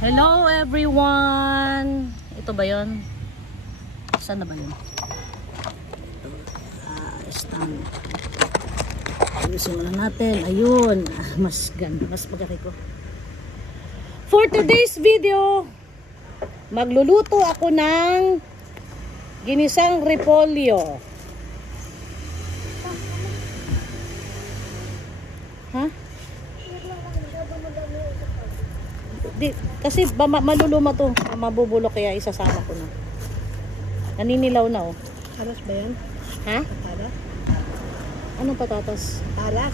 Hello everyone! Ito ba yun? Saan na ba yun? Stand. Ayusin mo na natin. Ayun. Mas ganda. Mas magari ko. For today's video, magluluto ako ng ginisang repolyo. Ha? Di, kasi maluluma to, mabubulok kaya isasama ko na. Naninilaw na oh. Alas ba yan? Ha? Patalas? Anong patatas? Alas?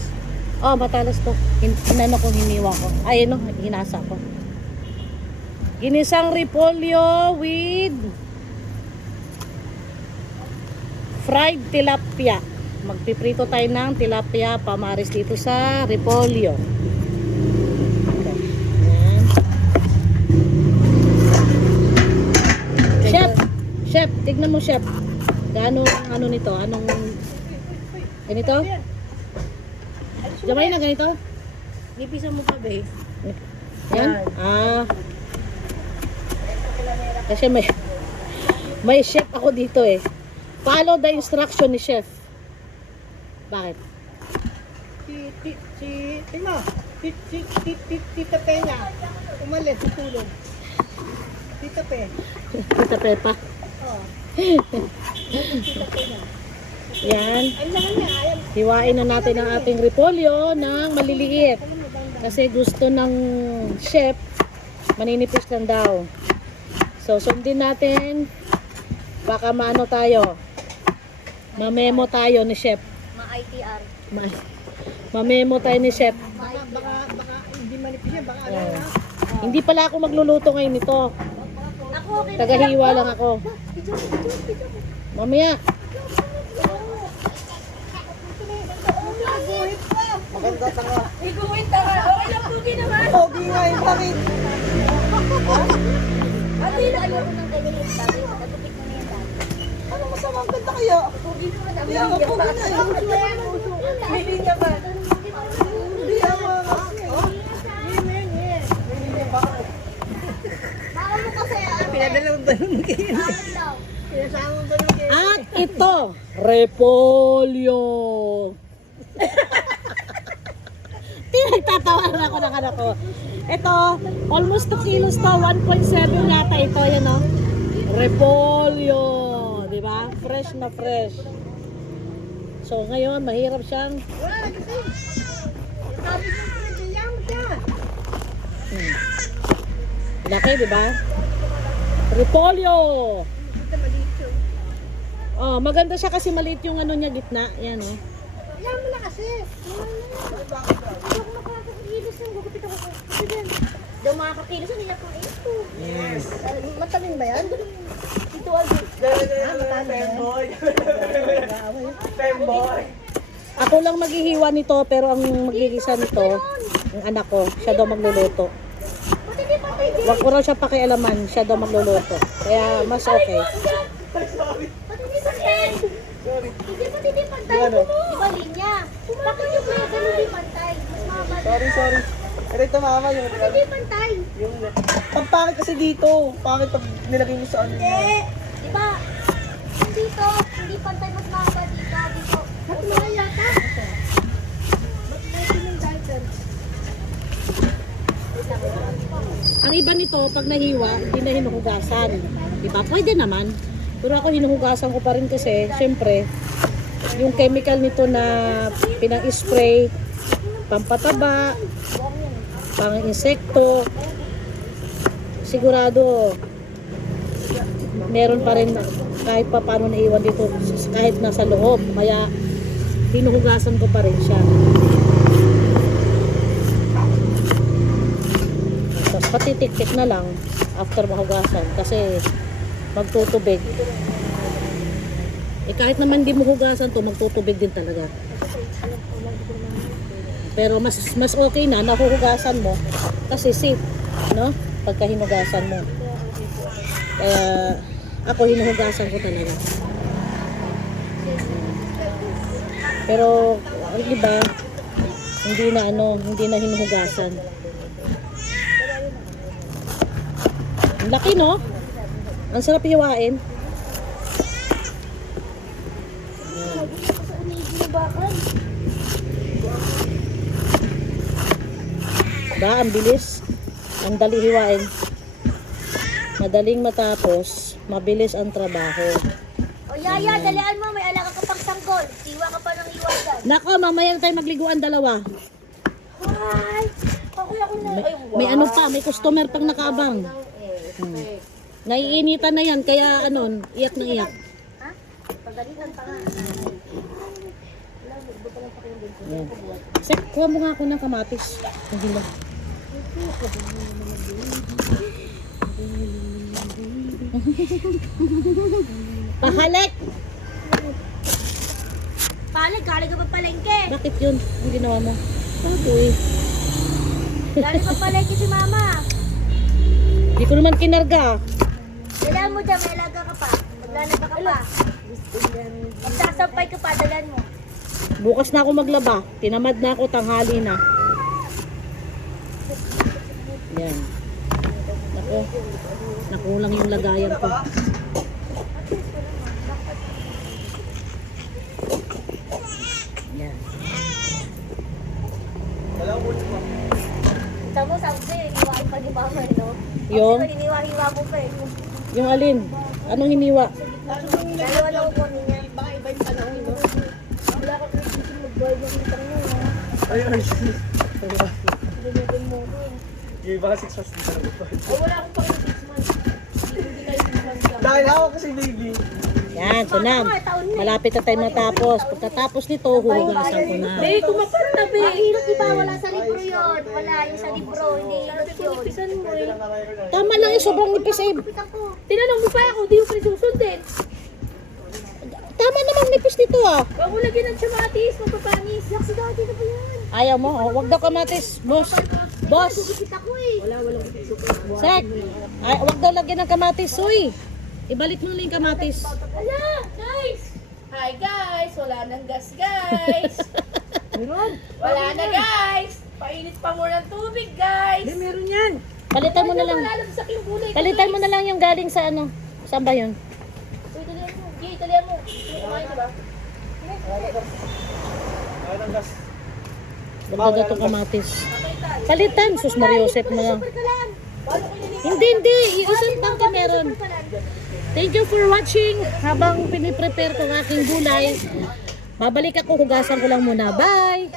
Oh, matalas to. Inano ko, hiniwa ko. Ay, ano, hinasa ko. Ginisang repolyo with fried tilapia. Magpiprito tayo ng tilapia pamaris dito sa repolyo. Chef, tignan mo chef. Gaano ang ano nito? Anong ganito? Jamay na ganito? Nipisan mo pa ba eh? Yan? Ah. Kasi may chef ako dito eh. Follow the instruction ni chef. Bakit? Tingnan. Tita Peña. Umalis, tutulog. Tita Pe. Tita Pepa. Oh. Tita Peña. Yan. Ay, lang niya. Ayan. Hiwain na natin ang ating repolyo ng maliliit. Kasi gusto ng chef, maninipis lang daw. So, sundin natin. Baka maano tayo. Mamemo tayo ni chef. Ma-ITR. Mamemo tayo ni chef. Baka hindi manipis yan. Baka ano na. Hindi pala ako magluluto ngayon nito. Tagahiwa lang ako. Mamaya. Maganda tanga. Iguwin tanga. Okay lang, pugi naman. Pogi nga eh. Bakit? Ate, ayoko ng ganyan yung sabi. Natupik mo na yan dati. Ano masama ang ganda kaya? Pugi naman. Hindi ako pogi na eh. May linya ba? Hindi ako. Baka mo kasi Pinadalawang-dalawang kayo. Pinasama-dalawang kayo. At ito, repolyo. Nagtatawanan ako ng anak ko. Ito, almost 2 kilos to, 1.7 yata ito, yan o. Repolyo, di ba? Fresh na fresh. So ngayon, mahirap siyang laki, di ba? Repolyo. Oh, maganda siya kasi maliit yung ano niya gitna, yan oh. Ayan mo na kasi. daw makakakilos ang niya pang ito. Yes. Matamin ba yan? Ito aldo. Femboy. Femboy. Ako lang maghihiwa nito pero ang magigisa nito, ang anak ko, siya daw magluluto. Ba't hindi pa tayo? Wag ko raw siya pakialaman, siya daw magluluto. Kaya mas okay. Ba't hindi pantay? Hindi pantay mo. Di ba linya? Bakit yung mga ganun di pantay? Mas mahaba. Sorry. Ito mama yung Ba't hindi pantay? pangpangit kasi dito. Pangit pag nilagay mo sa ano. Di ba? Dito, hindi pantay, mas mahaba dito. Dito. Ba't mga yata? Ba't natin yung guidance? Ang iba nito, pag nahiwa, hindi na hinuhugasan. Diba? Pwede naman. Pero ako hinuhugasan ko pa rin kasi, syempre, yung chemical nito na pinang-spray, pampataba, pang-insekto, sigurado, meron pa rin kahit pa paano naiwan dito, kahit nasa loob. Kaya, hinuhugasan ko pa rin siya. Tapos patitik-tik na lang after mahugasan kasi magtutubig. Kahit naman di mo hugasan to, magtutubig din talaga. Pero mas okay na nahuhugasan mo kasi safe, no? Pagka hinugasan mo. Kaya ako hinuhugasan ko talaga. Pero iba hindi na hinuhugasan. Ang laki, no? Ang sarap hiwain. Sa unigi na bakal. Ba, ang bilis. Ang dali hiwain. Madaling matapos, mabilis ang trabaho. O Yaya, dalian mo. May alaga ka pang sanggol. Siwa ka pa ng iwasan. Nako, mamaya na tayo magliguan dalawa. Hi! Ako na. May ano pa, may customer pang nakaabang. Naiinitan na yan, kaya ano, iyak na iyak. Ha? Pagalitan pa nga. Yan. Sek, kuha mo nga ako ng kamatis. Hindi lang. Pahalik! Palig, galing ka pa palengke. Bakit yun? Ang ginawa mo? Baboy. Galing pa palengke si mama. Hindi ko naman kinarga. Dalian mo dyan, may alaga ka pa. Maglalaba ka pa. Magsasampay ka pa, dalian mo. Bukas na ako maglaba. Tinamad na ako, tanghali na. Yan. Nako. Nakulang yung lagayan ko. Yan. Tama, sabi ko, iniwain pa ni mama, no? Yung? Kasi iniwa-hiwa mo pa eh. Yung alin? Anong hiniwa? Dalawa na upo niya. Ay, ay. Yung baka 6 months dito na ito. Wala akong pang 6 months. Hindi kayo 6 months lang. Dahil ako kasi baby. Yan, sunam. Malapit na tayo matapos. Pagkatapos nito, huhugasan ko na. Hey, kumapal na, be. Mahirap, diba? Wala sa libro yun. Wala yung sa libro. Hindi hilot yun. Pisan mo eh. Tama lang yung sobrang nipis eh. Pitan ko. Tinanong mo pa ako, di mo prisusundin. Tama namang nipis nito ah. Huwag mo lagyan ng chamatis, mapapanis. Yak, si dati na ba yan? Ayaw mo? Oh, wag daw kamatis. Boss. Boss. Kita ko eh. Sek. Ay, wag daw lagyan ng kamatis. Uy. Ibalik mo na yung kamatis. Hala, guys! Hi guys! Wala nang gas guys! Wala na guys! Painit pa mo ng tubig guys! Meron yan. Palitan mo na lang. Malalabsak yung gulay ko, Palitan mo guys. na lang yung galing sa ano. Saan ba yun? Uy, dalihan mo. Gay, dalihan mo. Hindi kumain, diba? Ay, ng gas. Dagdag itong kamatis. Palitan. Sus Mariosep na lang. Kalan. Hindi. Isang tangka meron. Thank you for watching. Habang piniprepare ko ang aking gulay, babalik ako, hugasan ko lang muna. Bye!